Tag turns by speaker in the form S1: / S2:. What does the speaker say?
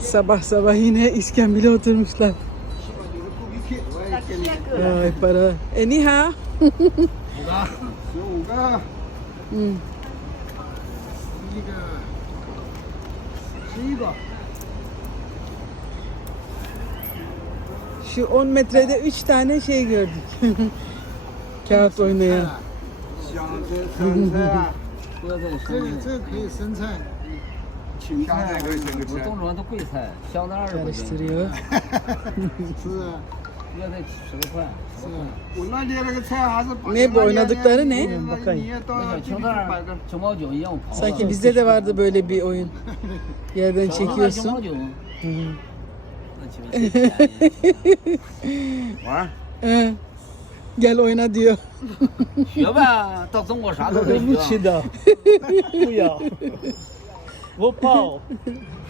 S1: Sabah sabah yine iskembile oturmuşlar. Ay para. Ni hao.
S2: 15个，
S1: Hmm.
S2: 11个，
S1: Şu 10 metrede 3 tane şey gördük. Kağıt oynayan.
S2: 小的生菜啊，
S3: 搁在
S2: 这个可以生菜，芹菜可以生个菜
S3: 我东，庄都贵菜，小的20块钱，
S1: Karıştırıyor.
S2: 是啊
S3: 搁在10块。
S2: 是啊，我那里那个菜还是
S1: Ne bu oynadıkları ne?
S2: 你也到
S3: 那小青
S2: 进去
S3: 菜
S2: 摆个，
S3: 9毛9一样跑。
S1: Sanki bizde de vardı böyle bir oyun. Yerden
S3: 9毛
S1: çekiyorsun.
S3: 9，
S1: Hı hı.
S3: 那岂不是便宜？
S2: 玩，
S1: He. Gel oyna diyor.
S3: 学吧，到中国啥都能学。
S4: 的，不要，我跑。